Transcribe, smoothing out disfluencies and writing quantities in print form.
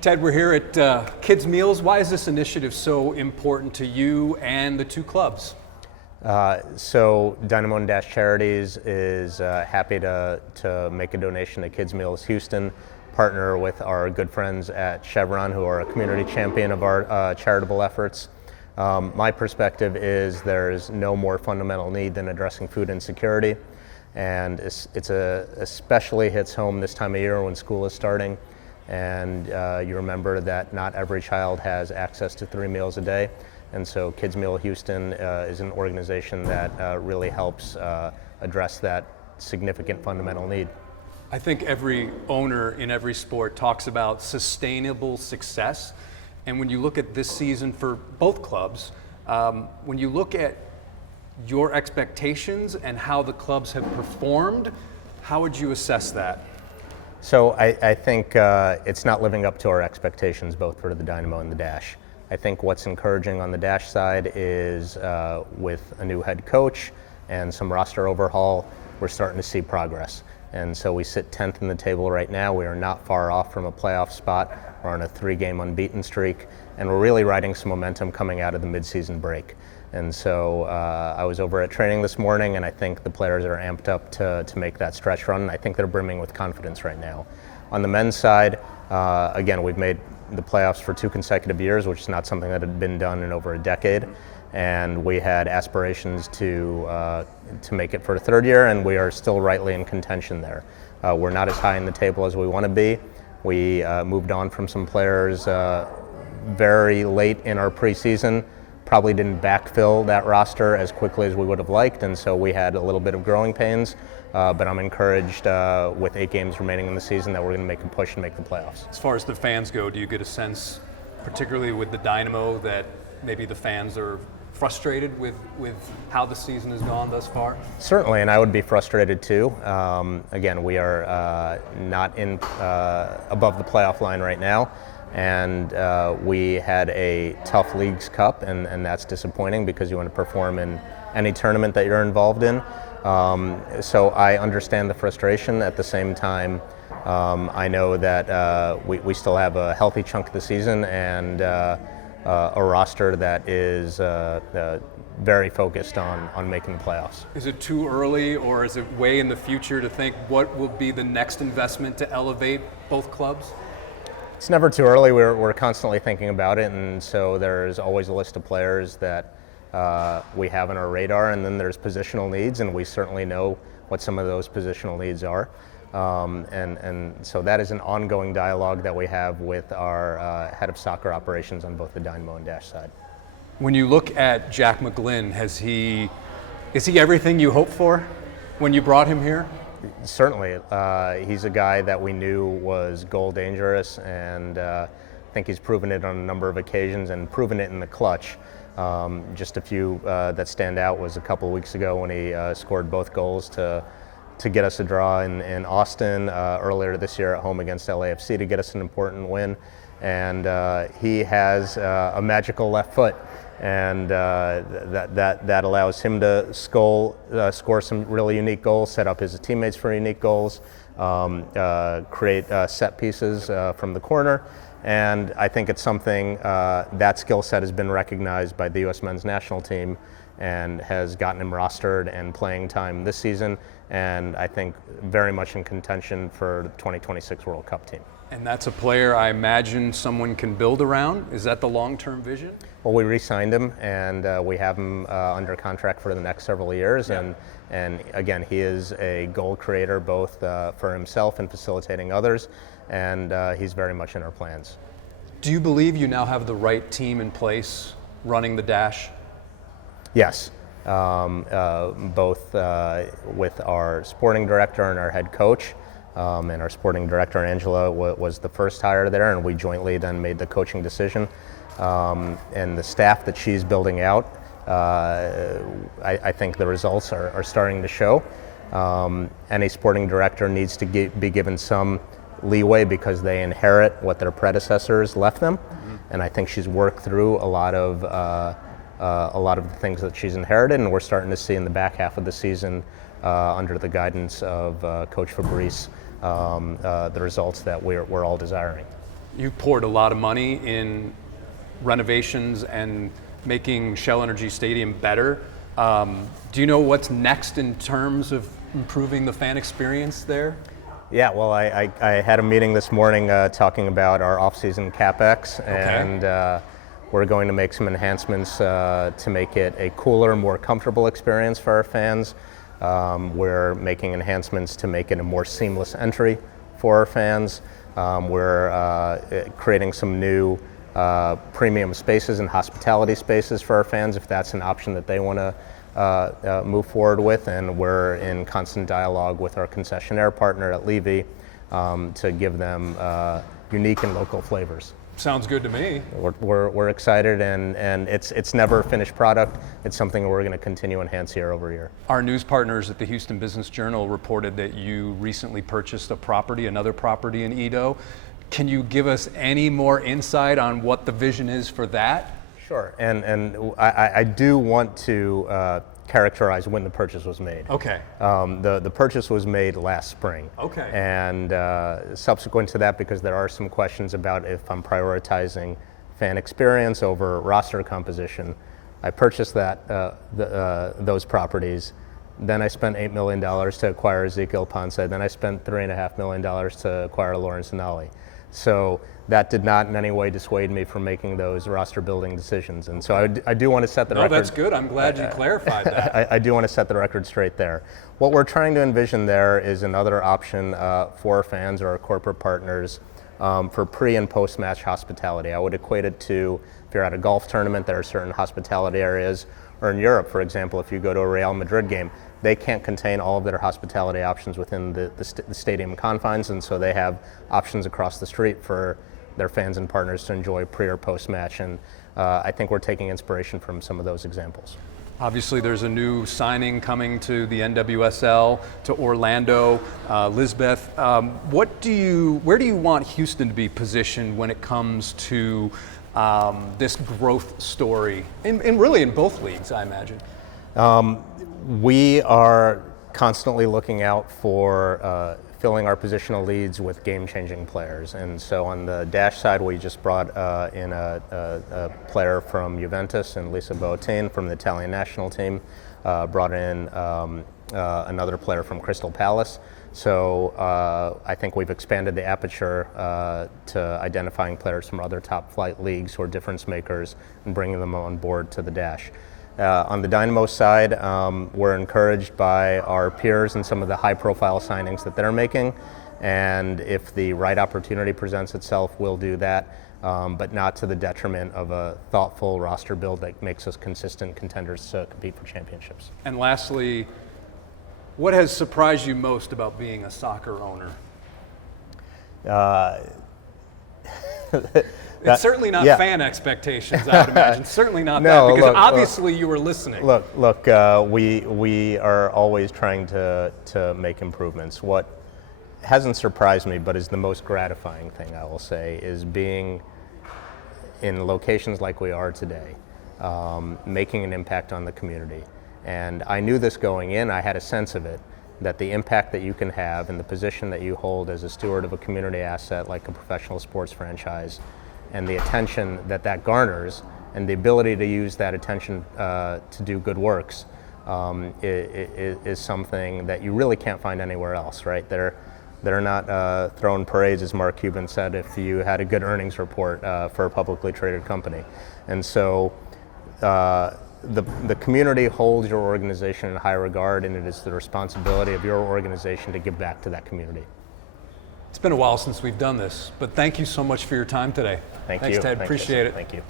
Ted, we're here at Kids Meals. Why is this initiative so important to you and the two clubs? So Dynamo and Dash Charities is happy to make a donation to Kids Meals Houston, partner with our good friends at Chevron, who are a community champion of our charitable efforts. My perspective is there's no more fundamental need than addressing food insecurity, and it's especially hits home this time of year when school is starting. And you remember that not every child has access to 3 meals a day. And so Kids Meal Houston is an organization that really helps address that significant fundamental need. I think every owner in every sport talks about sustainable success. And when you look at this season for both clubs, when you look at your expectations and how the clubs have performed, how would you assess that? So I think it's not living up to our expectations, both for the Dynamo and the Dash. I think what's encouraging on the Dash side is with a new head coach and some roster overhaul, we're starting to see progress. And so we sit 10th in the table right now. We are not far off from a playoff spot. We're on a 3-game unbeaten streak, and we're really riding some momentum coming out of the midseason break. And so I was over at training this morning, and I think the players are amped up to make that stretch run. I think they're brimming with confidence right now. On the men's side, again, we've made the playoffs for 2 consecutive years, which is not something that had been done in over a decade. And we had aspirations to make it for a 3rd year, and we are still rightly in contention there. We're not as high in the table as we want to be. We moved on from some players very late in our preseason. Probably didn't backfill that roster as quickly as we would have liked, and so we had a little bit of growing pains, but I'm encouraged with 8 games remaining in the season that we're going to make a push and make the playoffs. As far as the fans go, do you get a sense, particularly with the Dynamo, that maybe the fans are frustrated with how the season has gone thus far? Certainly, and I would be frustrated too. Again, we are not in above the playoff line right now. And we had a tough Leagues Cup, and that's disappointing because you want to perform in any tournament that you're involved in. So I understand the frustration. At the same time, I know that we still have a healthy chunk of the season and a roster that is very focused on making the playoffs. Is it too early, or is it way in the future to think what will be the next investment to elevate both clubs? It's never too early. We're constantly thinking about it, and so there's always a list of players that we have on our radar, and then there's positional needs, and we certainly know what some of those positional needs are. And so that is an ongoing dialogue that we have with our head of soccer operations on both the Dynamo and Dash side. When you look at Jack McGlynn, is he everything you hoped for when you brought him here? Certainly. He's a guy that we knew was goal dangerous, and I think he's proven it on a number of occasions and proven it in the clutch. Just a few that stand out was a couple of weeks ago when he scored both goals to get us a draw in Austin, earlier this year at home against LAFC to get us an important win. And he has a magical left foot, and that allows him to score some really unique goals, set up his teammates for unique goals, create set pieces from the corner. And I think it's something that skill set has been recognized by the U.S. men's national team and has gotten him rostered and playing time this season, and I think very much in contention for the 2026 World Cup team. And that's a player I imagine someone can build around. Is that the long-term vision? Well, we re-signed him, and we have him under contract for the next several years. Yeah. And again, he is a goal creator both for himself and facilitating others, and he's very much in our plans. Do you believe you now have the right team in place running the Dash? Yes. Both with our sporting director and our head coach. And our sporting director, Angela, was the first hire there, and we jointly then made the coaching decision. And the staff that she's building out, I think the results are starting to show. Any sporting director needs to be given some leeway because they inherit what their predecessors left them. Mm-hmm. And I think she's worked through a lot of the things that she's inherited, and we're starting to see in the back half of the season, under the guidance of Coach Fabrice, the results that we're all desiring. You poured a lot of money in renovations and making Shell Energy Stadium better. Do you know what's next in terms of improving the fan experience there? Yeah, well, I had a meeting this morning talking about our off-season CapEx, and we're going to make some enhancements to make it a cooler, more comfortable experience for our fans. We're making enhancements to make it a more seamless entry for our fans. We're creating some new premium spaces and hospitality spaces for our fans, if that's an option that they want to move forward with. And we're in constant dialogue with our concessionaire partner at Levy to give them unique and local flavors. Sounds good to me. We're excited, and it's never a finished product. It's something we're going to continue to enhance year over year. Our news partners at the Houston Business Journal reported that you recently purchased another property in Edo. Can you give us any more insight on what the vision is for that? Sure, and I do want to characterize when the purchase was made. Okay. The purchase was made last spring. Okay. And subsequent to that, because there are some questions about if I'm prioritizing fan experience over roster composition, I purchased those properties. Then I spent $8 million to acquire Ezekiel Ponce. Then I spent $3.5 million to acquire Lawrence Anali. So that did not in any way dissuade me from making those roster building decisions. And so I do want to set the record. No, that's good. I'm glad you clarified that. I do want to set the record straight there. What we're trying to envision there is another option for fans or our corporate partners for pre and post match hospitality. I would equate it to, if you're at a golf tournament, there are certain hospitality areas, or in Europe, for example, if you go to a Real Madrid game, they can't contain all of their hospitality options within the stadium confines, and so they have options across the street for their fans and partners to enjoy pre or post match, and I think we're taking inspiration from some of those examples. Obviously, there's a new signing coming to the NWSL, to Orlando, Lisbeth. Where do you want Houston to be positioned when it comes to this growth story, really in both leagues, I imagine? We are constantly looking out for filling our positional leads with game-changing players. And so on the Dash side, we just brought in a player from Juventus and Lisa Boattin from the Italian national team, brought in another player from Crystal Palace. So I think we've expanded the aperture to identifying players from other top flight leagues who are difference makers and bringing them on board to the Dash. On the Dynamo side, we're encouraged by our peers and some of the high-profile signings that they're making, and if the right opportunity presents itself, we'll do that, but not to the detriment of a thoughtful roster build that makes us consistent contenders to compete for championships. And lastly, what has surprised you most about being a soccer owner? It's certainly not fan expectations, I would imagine. Certainly not that, because obviously you were listening. Look, we are always trying to make improvements. What hasn't surprised me, but is the most gratifying thing, I will say, is being in locations like we are today, making an impact on the community. And I knew this going in, I had a sense of it, that the impact that you can have and the position that you hold as a steward of a community asset like a professional sports franchise, and the attention that garners, and the ability to use that attention to do good works is something that you really can't find anywhere else, right? They're not throwing parades, as Mark Cuban said, if you had a good earnings report for a publicly traded company. And so the community holds your organization in high regard, and it is the responsibility of your organization to give back to that community. It's been a while since we've done this, but thank you so much for your time today. Thanks, Ted. Thanks, Appreciate it. Thank you.